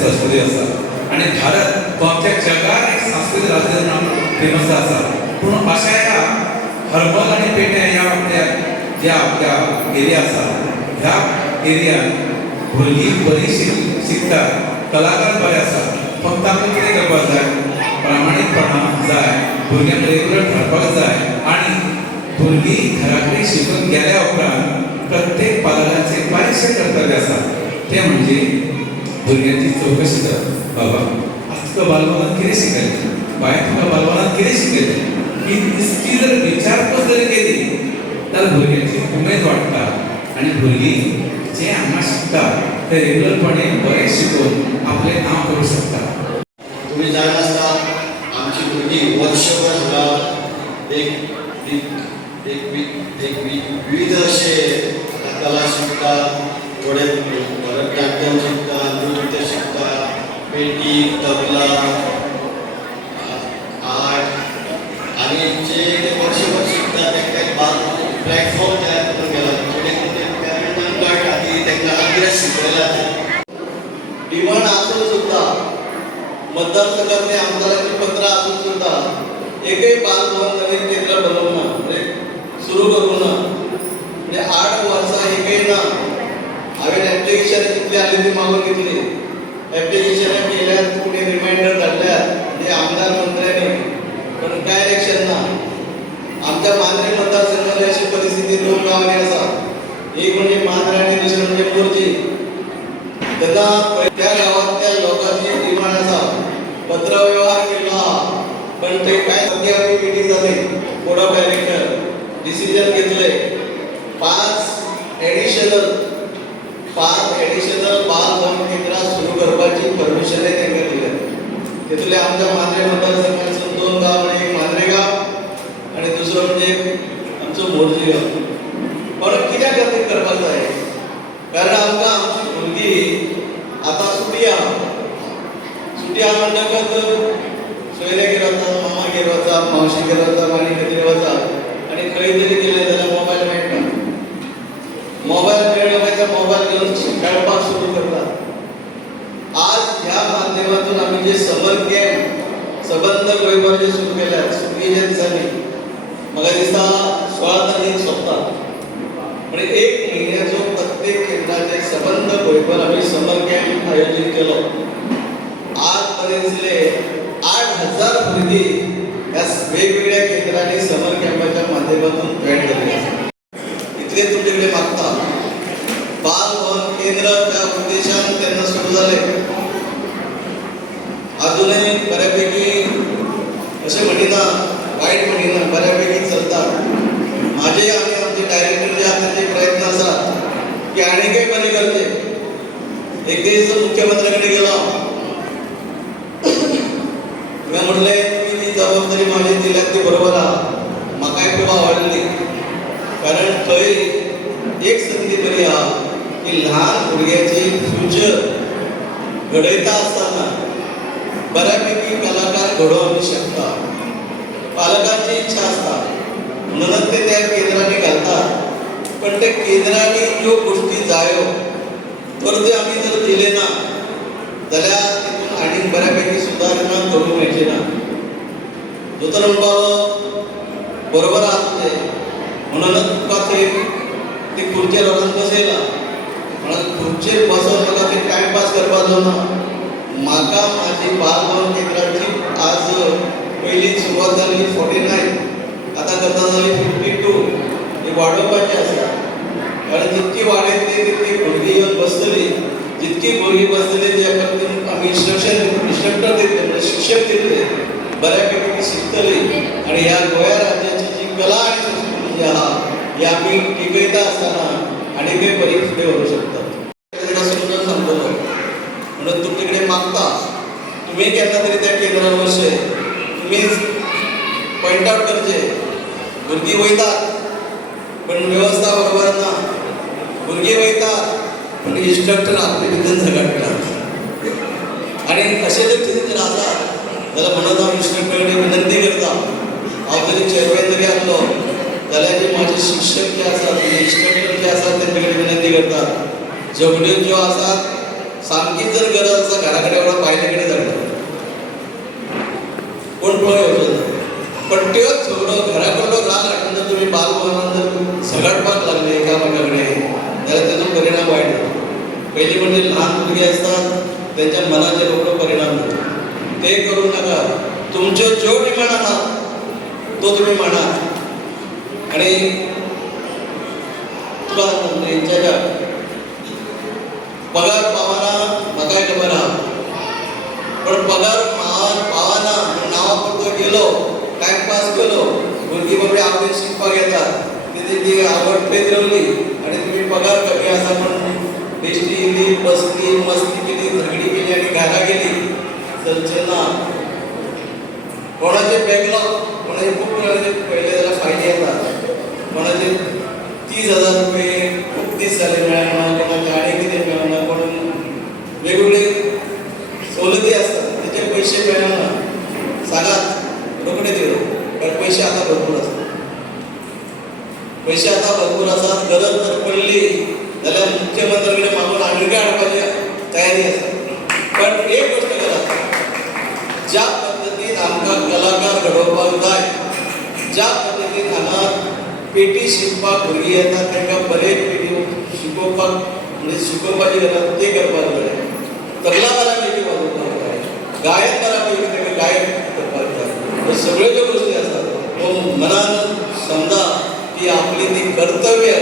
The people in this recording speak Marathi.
संस्कृती आसा आणि भारत हो आमच्या जगात एक सांस्कृतिक राज्य म्हणून फेमस आसा. पूण अशा ह्या हर्बल आणि पेटे ह्या आपल्या एरिया आसा ह्या एरियान भुरगीं बरी शिकतात, कलाकार बरे आसा. फक्त आमकां कितें करपाक जाय, प्रामाणीकपणां जाय, भुरग्यांक रेगुलर धाडपाक जाय आणि भुरगीं घरा कडेन शिकून गेल्या उपरांत प्रत्येक पालकांचे बारीकशें कर्तव्य आसा तें म्हणजे भुरग्यांची चवकशी करप. बाबा आज तुका बालभवनांत कितें शिकयलें, बाय तुका बालभवनांत कितें शिकयलें, ही जर विचारपूस जर केली जाल्यार भुरग्यांची उमेद वाडटा आनी भुरगीं जे हांगा शिकता ते रेगुलरपणे बरें शिकून आपलें नांव करूंक शकता. तुम्ही जाण आसता आमची भुरगीं वर्षभर हांगा विविध अशे कला शिकता, थोडे भरतनाट्यम शिकता, नृत्य शिकता, पेटी, तबला, आर्ट आणि जे वर्षभर शिकता तांकां एक प्लॅटफॉर्म तयार करून गेला. पॅरंटांक कळटा की तांकां कितें शिकयलां तें. डिमांड आसून सुद्दां मतदारसंघातले आमदारांची पत्रां आसून सुद्दां एकय बालभवन नवीन केंद्र बनवूंक ना, म्हणजे सुरू करूंक ना. म्हणजे 8 वर्सां एकय ना. हांवें एप्लिकेशन कितली आली ती मागून घेतली. एप्लिकेशन केल्यात, कोणी रिमाइंडर धाडल्यात म्हणजे आमदार मंत्र्यांनी, पण कांय एक्शन ना. आमच्या मांद्रे मतदारसंघात अशी परिस्थिती 2 गांवांनी आसा. एक म्हणजे मांद्रे आणि दुसरें म्हणजे मोर्जी. तेन्ना त्या गांवांतल्या लोकांची डिमांड आसा. पत्रव्यवहार केलो आहा, पण ते काय सद्या मिटींग जाली, बोर्ड ऑफ डायरेक्टर डिसिजन घेतले 5 एडिशनल बालभवन केंद्रां सुरू करपाची परमिशनय तांकां दिल्या. तितूंतले आमच्या मांद्रे मतदारसंघांतसून 2 गांव, म्हणजे एक मांद्रे गांव आणि दुसरो म्हणजे आमचो मोर्जी गांव. पण कित्याक खातीर करपाक जाय, कारण आमकां आमची भुरगीं आतां सुटी आहा. सुटी आहा म्हणटकच सोयऱ्यागेर वता, मामागेर वता, मावशेगेर वता, आनी खंय वता आनी खंय तरी गेले जाल्यार मोबायल मेळटा. मोबायल मेळ्ळो काय मोबायल घेवन खेळपाक सुरू करतात. आज ह्या माध्यमातून आमी जे समर कॅम्प सबंद गोंयभर जे सुरू केल्यात सुटयेच्या दिसांनी, म्हाका दिसता 16 तारीख सोंपता. म्हणजे 1 म्हयन्याचो प्रत्येक केंद्राचे सबंद गोंयभर आमी समर कॅम्प आयोजीत केलो. आज पर्यंतले 8,000 भुरगीं ह्या वेगवेगळ्या केंद्रांनी समर कॅम्पाच्या माध्यमातून जॉईन केले आसात. इतले तुमचे कडेन मागता बालभवन केंद्र त्या उद्देशान तेन्ना सुरू जाले. अजूनय बऱ्यापैकी अशें म्हणिना, वायट म्हणिना, बऱ्यापैकी चलता. माझे आनी आमचे डायरेक्टर जे आसा ते प्रयत्न आसात की आनीकय बरें करचे. एक दीस मुख्यमंत्र्या कडेन गेलो, हांवें म्हणलें तुमी ती जबाबदारी म्हाजी दिल्यात ती बरोबर आहा, म्हाकाय खूब आवडली. कारण थंय एक संदी बरी आहा की ल्हान भुरग्याची फ्युचर घडयता आसतना बऱ्यापैकी कलाकार घडोवंक शकता. पालकांची इच्छा आसता म्हणूनच ते त्या केंद्रांनी घालतात. पण त्या केंद्रांनी ज्यो गोष्टी जायो तर ते आमी जर दिले ना जाल्यार तितून आनीक बऱ्यापैकी सुदारणा करूंक मेळची ना. दोतोर म्हणपालो बरोबर आहा तुजें, म्हणूनच तुका थंय ती खुर्चेर व्हरून बसयला. म्हणून खुर्चेर बसोन म्हाका ते टायमपास करपाचो ना. म्हाका म्हाजी बालभवन केंद्राची आज पयली सुरवात जाली 49, आतां करता जाली 52. ही वाडोवपाची आसा. कारण जितकी वाडयतली तितकी भुरगीं येवन बसतली. जितकी भुरगीं बसतली त्या पद्दतीन आमी इन्स्ट्रक्टर दितले, शिक्षक दितले, बऱ्यापैकी शिकतली आणि ह्या गोंया राज्याची जी कला आणि संस्कृती जी आहा ही आमी टिकयता आसतना आनीकय बरी फुडें व्हरूंक शकतात. समजून सांगतलो म्हणून तुमचे कडेन मागता तुमी केन्ना तरी त्या केंद्रान वचचे, तुमी पॉयंट आवट करचे. भुरगीं वयतात पण वेवस्था बरोबर ना. भुरगीं वयतात पण इन्स्ट्रक्टर आपले भितर झगडटात. आणि अशें जर कितें जर आसा जाल्यार म्हणून हांव इन्स्ट्रक्टर कडेन विनंती करता, हांव जरी चेअरमॅन जरी आसलो जाल्यार जे म्हाजे शिक्षक जे आसात, इन्स्ट्रक्टर जे आसात तेंचे कडेन विनंती करता, झगड्यो ज्यो आसात सामक्यो बाकी जर गरज आसा घरा कडेन एवढा बायले कडेन धाडटा कोण पळय वचना पण त्योच झगडो घरा कडलो राग हाडून जर तुमी बालभवनांत जर झगडपाक लागले एकामेका कडेन जाल्यार तेजो परिणाम वायट जाता पयलीं म्हणजे ल्हान भुरगीं आसतात तेंच्या मनाचेर रोखडो परिणाम जाता ते करूं नाका तुमच्यो ज्यो डिमांड आसा तो तुमी मांडात आनी तुका हेंच्या पगार पावना म्हाकाय खबर आहा पण पगार पावना नांवा पुरतो गेलो टायमपास केलो भुरगीं बाबडे आवडीन शिकपाक येतात कितें ती आवड पेद्रवली आनी तुमी पगार कमी आसा म्हण बेश्टी इल्ली बसली मस्ती केली झगडी केली आनी घरा गेली चलचें ना कोणाचें बॅकलॉग कोणाचें खूब कोणाचें पयलें जाल्यार फायदे येतात कोणाचें 30,000 रुपये खूब दीस जाले मेळना कोणाक आनी कितें मेळना कोण वेगवेगळे सवलती आसतात तेचे पयशे मेळना सांगात रोखडे दिलो पण पयशे आतां भरपूर आसतात पयशे आतां भरपूर आसात गरज जर पडली जाल्यार मुख्यमंत्री कडेन मागून आनीकय हाडपाची तयारी आसा पण एक गोश्ट करात ज्या पद्दतीन आमकां कलाकार घडोवपाक जाय ज्या पद्दतीन हांगा पेटी शिकपाक भुरगीं येतात तांकां बरे पेटी शिकोवपाक म्हणजे शिकोवपाची गरज ते करपाक जाय तबला बऱ्यापैकी वाजोवपाक जाय गायन बऱ्यापैकी तांकां गायन करपाक जाय ह्यो सगळ्यो ज्यो गोश्टी आसात तो मनान समजा की आपली ती कर्तव्य